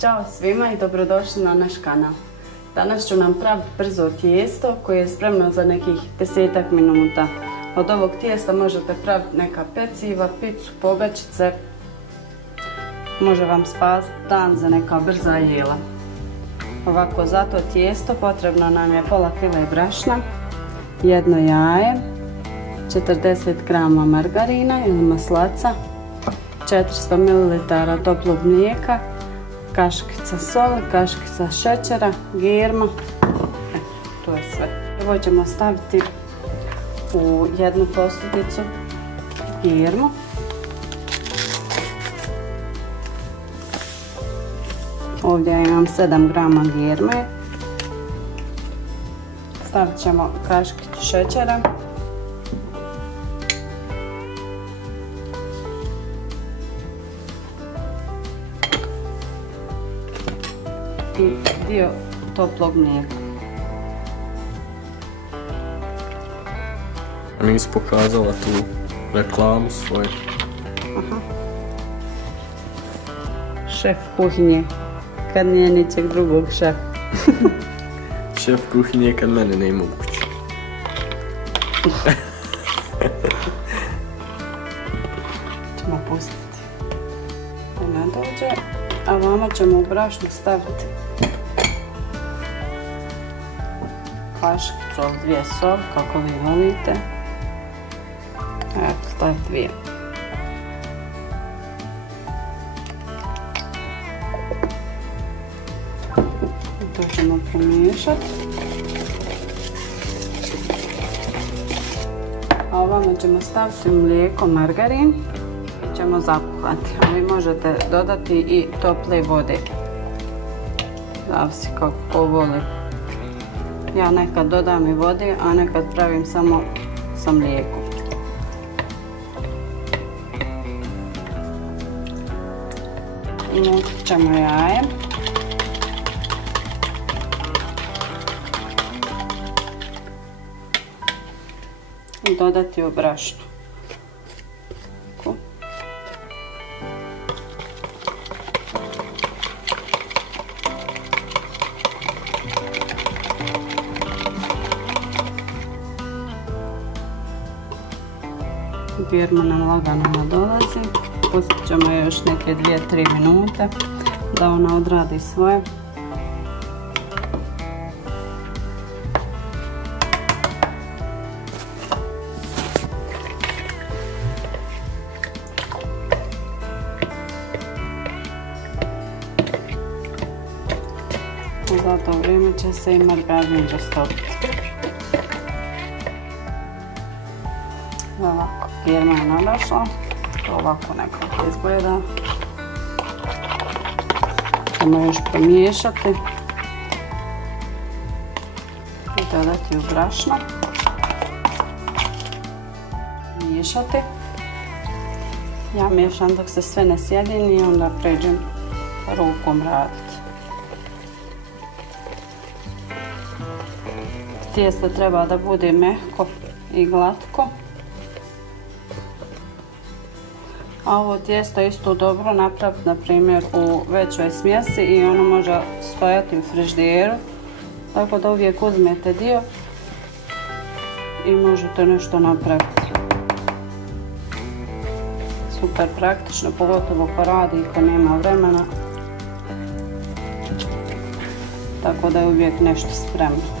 Ćao svima i dobrodošli na naš kanal. Danas ću nam praviti brzo tijesto koje je spremno za nekih 10 minuta. Od ovog tijesta možete praviti neka peciva, picu, pogačice. Može vam spasiti dan za neka brza jela. Ovako, za to tijesto potrebno nam je pola kile brašna, jedno jaje, 40 g margarina ili maslaca, 400 ml toplog mlijeka, kaškica soli, kaškica šećera, girma. To je sve. Prvo ćemo staviti u jednu posudicu girmu. Ovdje imam 7 g girme. Stavit ćemo kaškicu šećera. I dio toplog mlijeka. Nisi pokazala tu reklamu svoju. Aha. Šef kuhinje, kad nije ničeg drugog šef. Šef kuhinje kad mene ne ima u kući. Ćemo pustiti da ne dođe, a vama ćemo u brašnu staviti kaškicu ili 2 soli, kako vi volite. Evo, staviti 2. To ćemo promiješati. A ovamo ćemo staviti mlijeko, margarin i ćemo zakuhati. A vi možete dodati i tople vode. Zavisi kako ko voli. Ja nekad dodam i vode, a nekad pravim samo sa mlijekom. Unutra ćemo jaje. I dodati u brašno. Girma nam lagano nadolazi. Pustit ćemo još neke 2-3 minute da ona odradi svoje. Za to vrijeme će se i margarin rastopiti. Ovako, girma je nadašla. Ovako nekako izgleda. Ćemo još pomiješati. I dodati u brašno. Miješati. Ja miješam dok se sve ne sjedini i onda pređem rukom raditi. Tijesto treba da bude mehko i glatko. A ovo tijesto isto dobro napraviti, na primjer, u većoj smjesi i ono može stojati u frižideru. Tako da uvijek uzmete dio i možete nešto napraviti. Super praktično, pogotovo ko radi i ko nema vremena. Tako da je uvijek nešto spremno.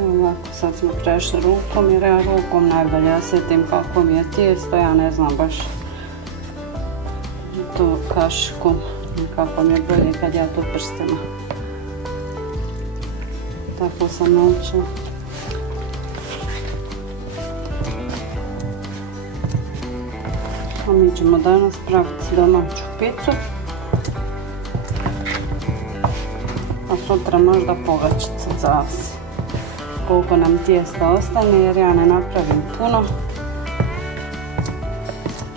Ovako, sad smo prešli rukom jer ja rukom najbolje osjetim kako mi je tijesto, ja ne znam baš to kašikom, kako mi je bolje kad ja to prstima. Tako sam naučila. A mi ćemo danas praviti domaću picu, a sutra možda pogačice, zavisi koliko nam tijesta ostane jer ja ne napravim puno.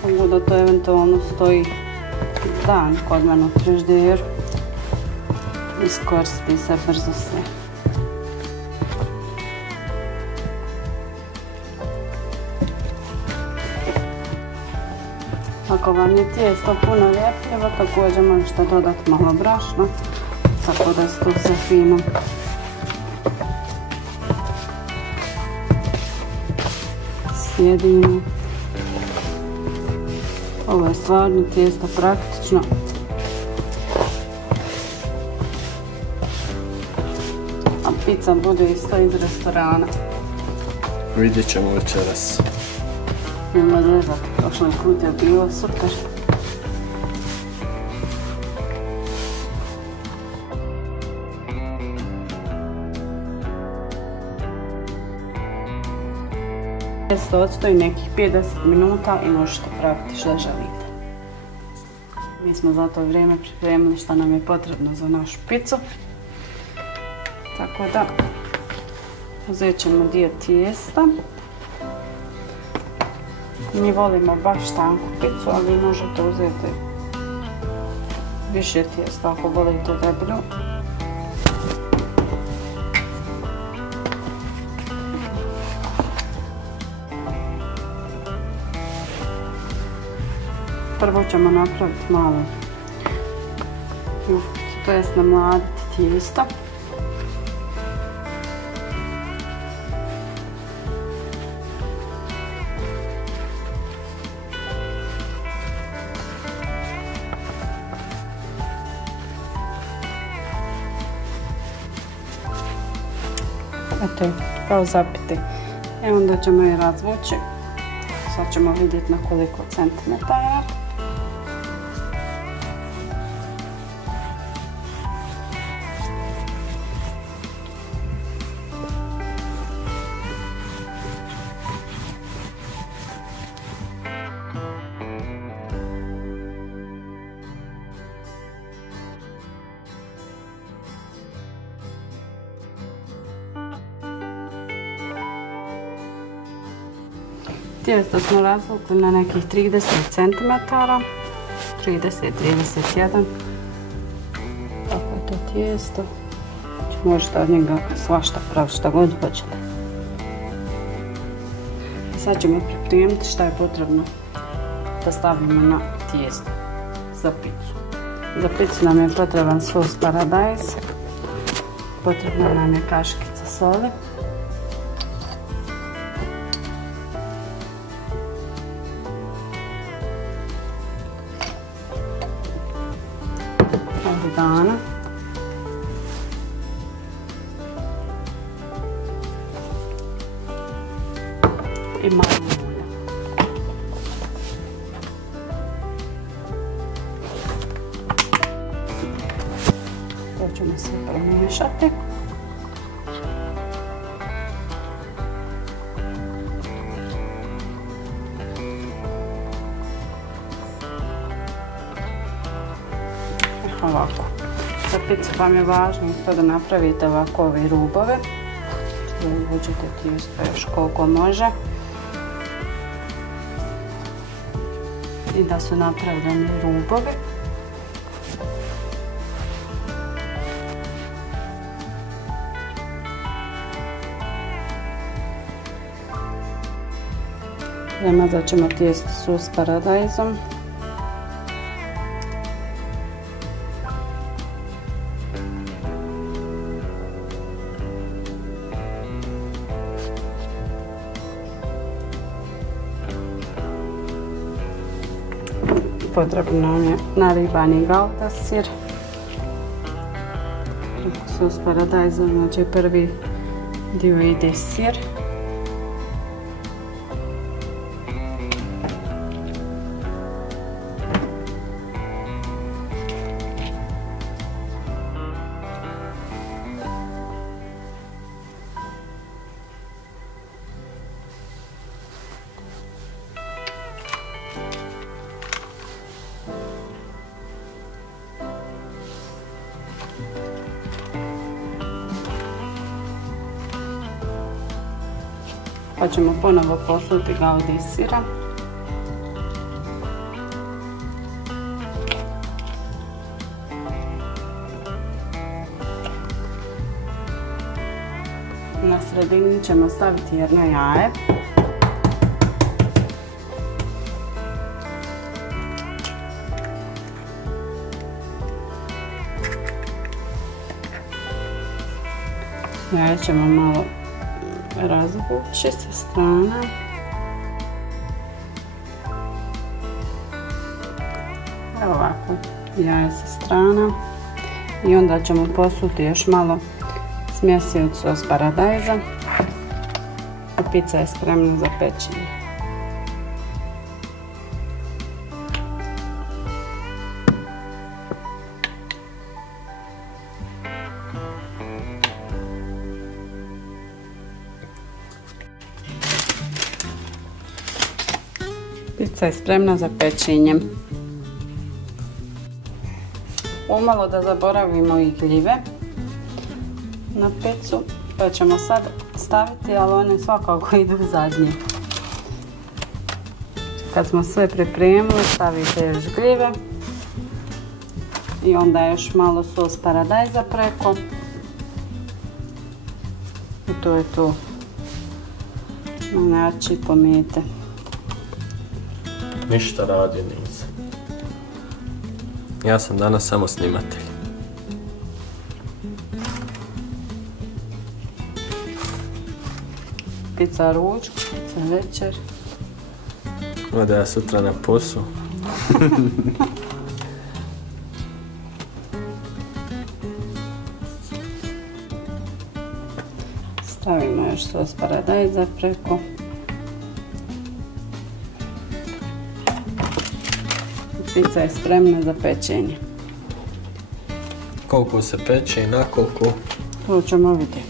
Tako da to eventualno stoji dan kod mene u frižideru. Iskoristi se brzo sve. Ako vam je tijesto puno ljepljivo, također možete dodati malo brašna, tako da se to sve fino sjedimo. Ovo je stvarno tijesto praktično. A pizza bude isto iz restorana. Vidjet ćemo večeras. Nema veze, prošli put je bilo super. Tijesto odstoji nekih 50 minuta i možete praviti što želite. Mi smo za to vrijeme pripremili što nam je potrebno za našu picu. Tako da uzet ćemo dio tijesta. Mi volimo baš tanku picu, ali možete uzeti više tijesta ako volite deblju. Prvo ćemo napraviti malo jufticu, to jest namladiti tijesto. Eto, kao zapiti. I onda ćemo je razvući. Sad ćemo vidjeti na koliko centimetara. Tijesto smo razvukli na nekih 30 cm, 30-31. Tako je to tijesto. Možete od njega svašta praviti šta god hoćete. Sad ćemo pripremiti šta je potrebno da stavimo na tijesto za picu. Za picu nam je potreban sos paradajz, potrebna nam je kaškica soli, origano i malo ulja. To ćemo sve promiješati. Ovako, za picu vam je važno isto da napravite ovako ove rubove, da uvučete tijesto još koliko može i da su napravljeni rubovi. Premazat ćemo tijesto sos paradajzom. Potrebno nam je naribani gauda sir, sos paradajza, znači prvi dio ide sir. Pa ćemo ponovo posuti gauda iz sira. na sredini ćemo staviti jedno jaje. Jaje ćemo malo razvući sa strana. Evo ovako, jaje sa strana. I onda ćemo posuti još malo smjesi od sos paradajza. A pizza je spremna za pečenje. Pizza je spremna za pečenje. Umalo da zaboravimo i gljive na pizzu, pa ćemo sad staviti, ali one svakako idu zadnje. Kad smo sve pripremili, stavite još gljive i onda još malo sos paradajza preko. I to je to. Znači pomijete. Ništa radio nisam. Ja sam danas samo snimatelj. Pizza ručak, pizza večer. Ode ja sutra na posao. Stavimo još sos paradajza preko. Pizza je spremna za pečenje. Koliko se peče i na koliko? To ćemo vidjeti.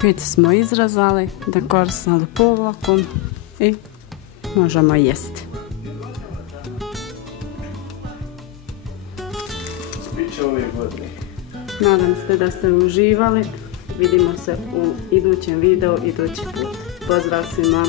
Pizzu smo izrazali, dekorisali povlakom i možemo jesti. Biće ove godine. Nadam se da ste uživali. Vidimo se u idućem videu idući put. Pozdrav svima!